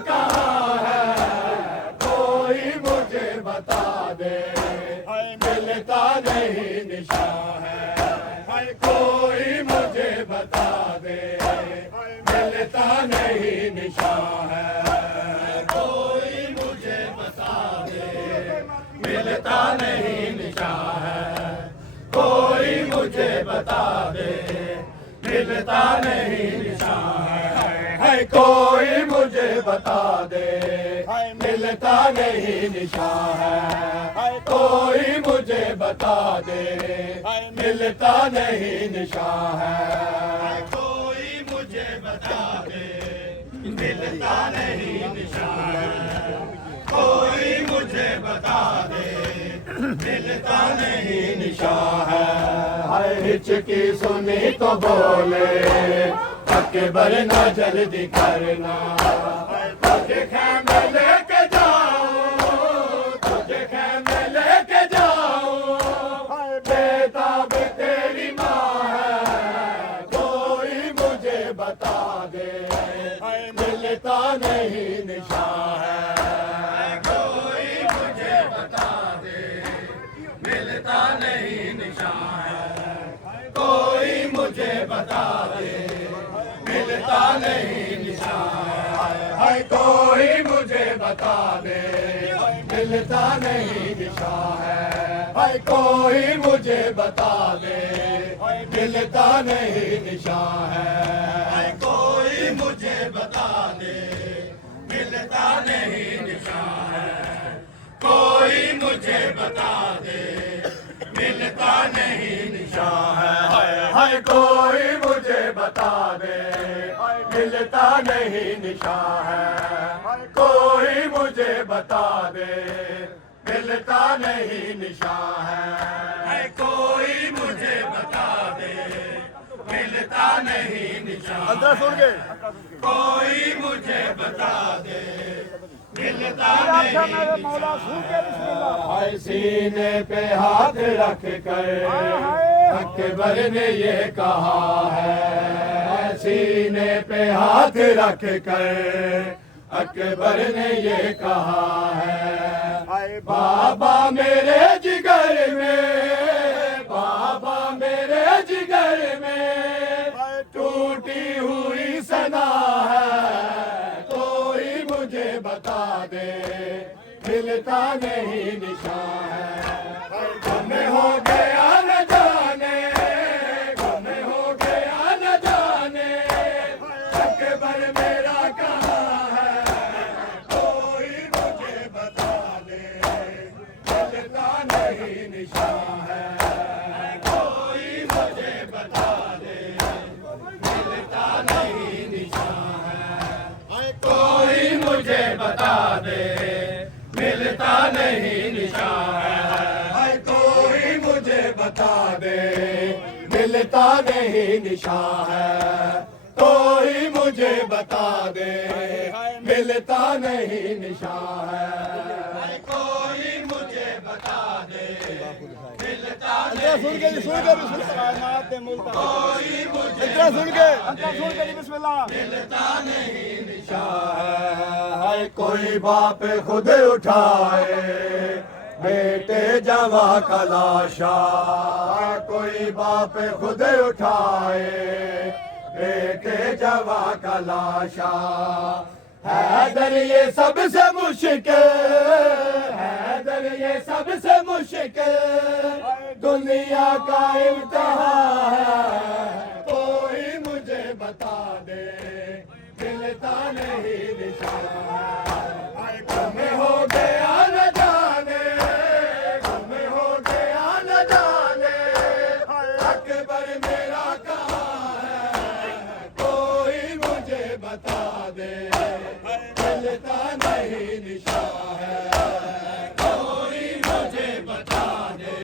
कहाँ है, कोई मुझे बता दे। मिलता नहीं निशान है, कोई मुझे बता दे। मिलता नहीं निशान है, कोई मुझे बता दे। मिलता नहीं निशान है, कोई मुझे बता दे। मिलता नहीं निशान है, कोई मुझे बता दे। मिलता नहीं निशान है, कोई मुझे बता दे। मिलता नहीं निशान है, कोई मुझे बता दे। मिलता नहीं निशान है, कोई मुझे बता दे। मिलता नहीं निशान है, हिचकी सुनी तो बोले अकबर ना जल्दी करना। तुझे खेमे लेके जाऊं, तुझे खेमे लेके जाऊं। बेताब तेरी माँ है, कोई मुझे बता दे। मिलता नहीं निशान है, कोई मुझे बता दे। मिलता नहीं निशान है, कोई मुझे बता दे। मिलता नहीं निशान है, कोई मुझे बता दे। मिलता नहीं निशान है, कोई मुझे बता दे। मिलता नहीं निशान है, कोई मुझे बता दे। मिलता नहीं निशान है, कोई मुझे बता दे। मिलता नहीं निशान है, कोई मुझे बता दे। मिलता नहीं निशान है, कोई मुझे बता दे। मिलता नहीं निशान है, कोई मुझे बता दे। मिलता नहीं निशान अंदर सुन के कोई मुझे बता दे। मिलता मेरे मौला सूर के बिस्मिल्लाह। सीने पे हाथ रख कर अकबर ने ये कहा है। सीने पे हाथ रख कर अकबर ने ये कहा है। बाबा मेरे जिगर में, बाबा मेरे जिगर में टूटी हुई सना है, कोई मुझे बता दे। मिलता नहीं निशान है, गम हो गया न जाने, गम हो गया न जाने। अकबर मेरा कहाँ है, कोई मुझे बता दे। मिलता नहीं निशान है, कोई मुझे बता दे। मिलता नहीं निशान है, कोई मुझे बता दे। मिलता नहीं निशान है, कोई मुझे बता दे। मिलता नहीं निशान है, कोई मुझे बता दे। मिलता नहीं निशान है, कोई मुझे बता दे। मिलता सुन के बिस्मिल्लाह। कोई मुझे अंदर सुन के बिस्मिल्लाह। मिलता नहीं निशान है, कोई बाप खुद उठाए बेटे जवा का लाशा। कोई बाप खुद उठाए बेटे जवा का लाशा। हैदर ये सबसे मुश्किल, हैदर ये सबसे मुश्किल दुनिया का इम्तिहान है, कोई मुझे बता दे। मिलता नहीं निशान है, गम हो गया न जाने, गम हो गया न जाने। अकबर मेरा कहाँ है, कोई मुझे बता दे।